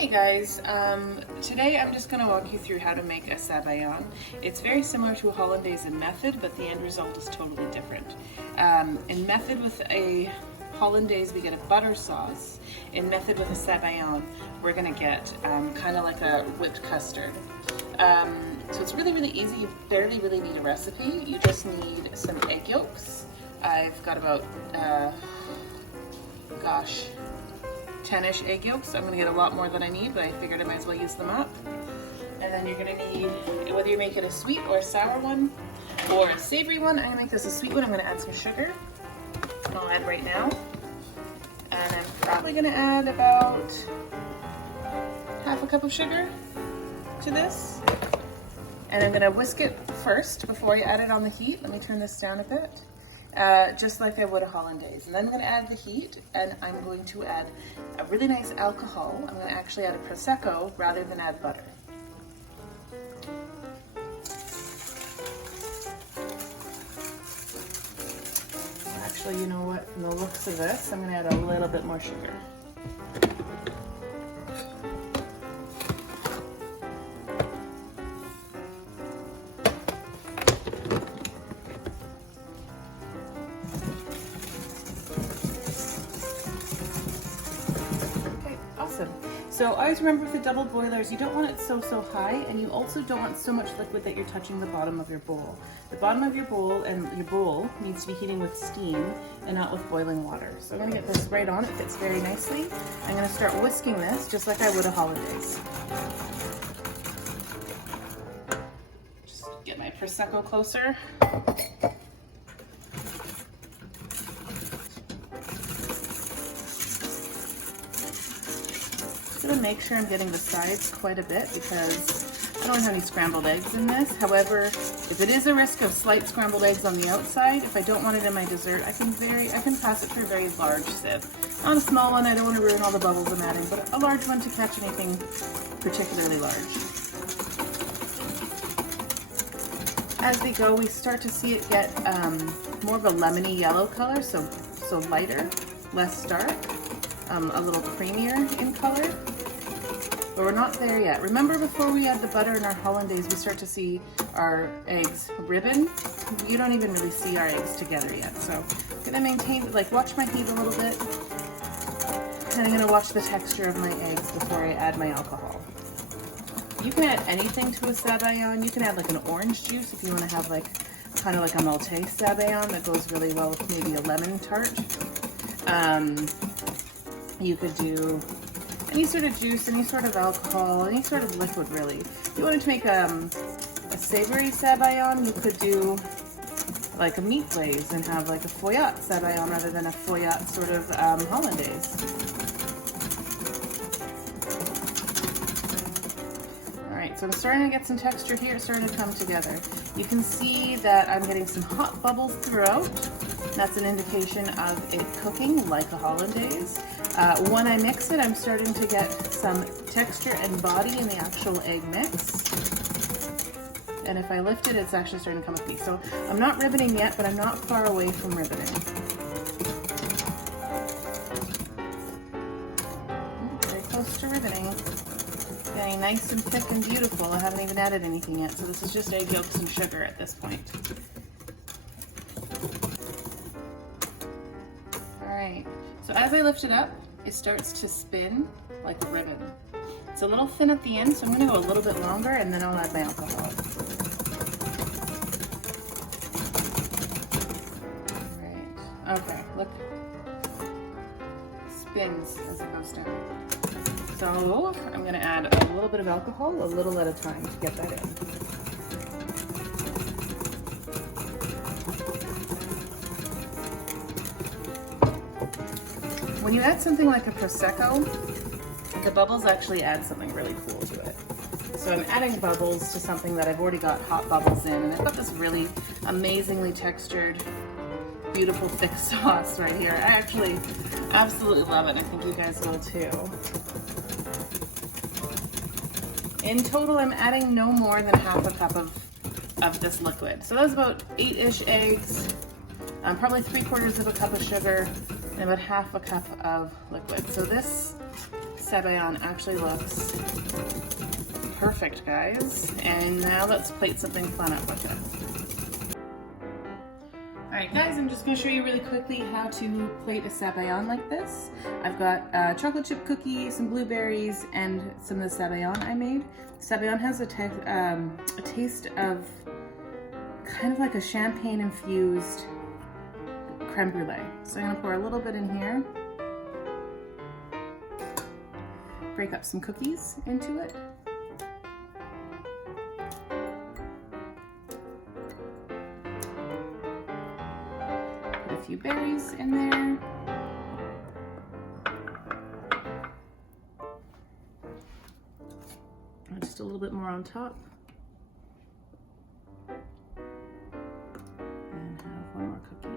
Hey guys, today I'm just going to walk you through how to make a Sabayon. It's very similar to a hollandaise in method, but the end result is totally different. In method with a hollandaise we get a butter sauce. In method with a Sabayon we're going to get kind of like a whipped custard. So it's really easy. You barely really need a recipe. You just need some egg yolks. I've got about 10-ish egg yolks. I'm going to get a lot more than I need, but I figured I might as well use them up. And then you're going to need, whether you make it a sweet or a sour one or a savory one, I'm going to make this a sweet one. I'm going to add some sugar. I'll add right now. And I'm probably going to add about half a cup of sugar to this. And I'm going to whisk it first before I add it on the heat. Let me turn this down a bit. Just like I would a hollandaise. And then I'm going to add the heat, and I'm going to add a really nice alcohol. I'm going to actually add a Prosecco rather than add butter. Actually, you know what, from the looks of this, I'm going to add a little bit more sugar. So always remember with the double boilers, you don't want it so high, and you also don't want so much liquid that you're touching the bottom of your bowl. The bottom of your bowl and your bowl needs to be heating with steam and not with boiling water. So I'm going to get this right on. It fits very nicely. I'm going to start whisking this just like I would a hollandaise. Just get my Prosecco closer. I'm going to make sure I'm getting the sides quite a bit because I don't have any scrambled eggs in this. However, if it is a risk of slight scrambled eggs on the outside, if I don't want it in my dessert, I can pass it through a very large sieve. Not a small one, I don't want to ruin all the bubbles I'm adding, but a large one to catch anything particularly large. As we go, we start to see it get more of a lemony yellow color, so lighter, less dark, a little creamier in color. But we're not there yet. Remember, before we add the butter in our hollandaise, we start to see our eggs ribbon. You don't even really see our eggs together yet. So I'm gonna maintain, watch my heat a little bit. And I'm gonna watch the texture of my eggs before I add my alcohol. You can add anything to a Sabayon. You can add like an orange juice if you wanna have kind of like a Maltaise Sabayon that goes really well with maybe a lemon tart. You could do any sort of juice, any sort of alcohol, any sort of liquid really. If you wanted to make a savory Sabayon, you could do like a meat glaze and have like a Foyat Sabayon rather than a Foyat sort of hollandaise. Alright, so I'm starting to get some texture here. It's starting to come together. You can see that I'm getting some hot bubbles throughout. That's an indication of it cooking like a hollandaise. When I mix it, I'm starting to get some texture and body in the actual egg mix. And if I lift it, it's actually starting to come with me. So I'm not ribboning yet, but I'm not far away from ribboning. Very close to ribboning. Getting nice and thick and beautiful. I haven't even added anything yet, so this is just egg yolks and sugar at this point. Alright, so as I lift it up, it starts to spin like a ribbon. It's a little thin at the end, so I'm going to go a little bit longer and then I'll add my alcohol. Alright, okay, look. Spins as it goes down. So I'm going to add a little bit of alcohol, a little at a time to get that in. When you add something like a Prosecco, the bubbles actually add something really cool to it. So I'm adding bubbles to something that I've already got hot bubbles in, and I've got this really amazingly textured, beautiful thick sauce right here. I actually absolutely love it. I think you guys will too. In total, I'm adding no more than half a cup of this liquid. So that's about 8-ish eggs, probably 3/4 of a cup of sugar, and about half a cup of liquid. So this Sabayon actually looks perfect, guys. And now let's plate something fun up with it. Alright guys, I'm just going to show you really quickly how to plate a Sabayon like this. I've got a chocolate chip cookie, some blueberries, and some of the Sabayon I made. Sabayon has a taste of kind of like a champagne infused creme brulee. So I'm going to pour a little bit in here. Break up some cookies into it. Put a few berries in there. And just a little bit more on top. And have one more cookie.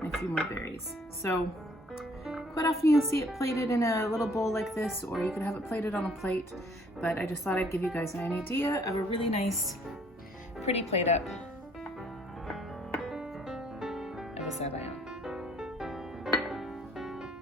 And a few more berries. So quite often you'll see it plated in a little bowl like this, or you could have it plated on a plate, but I just thought I'd give you guys an idea of a really nice, pretty plate up of a Sabayon.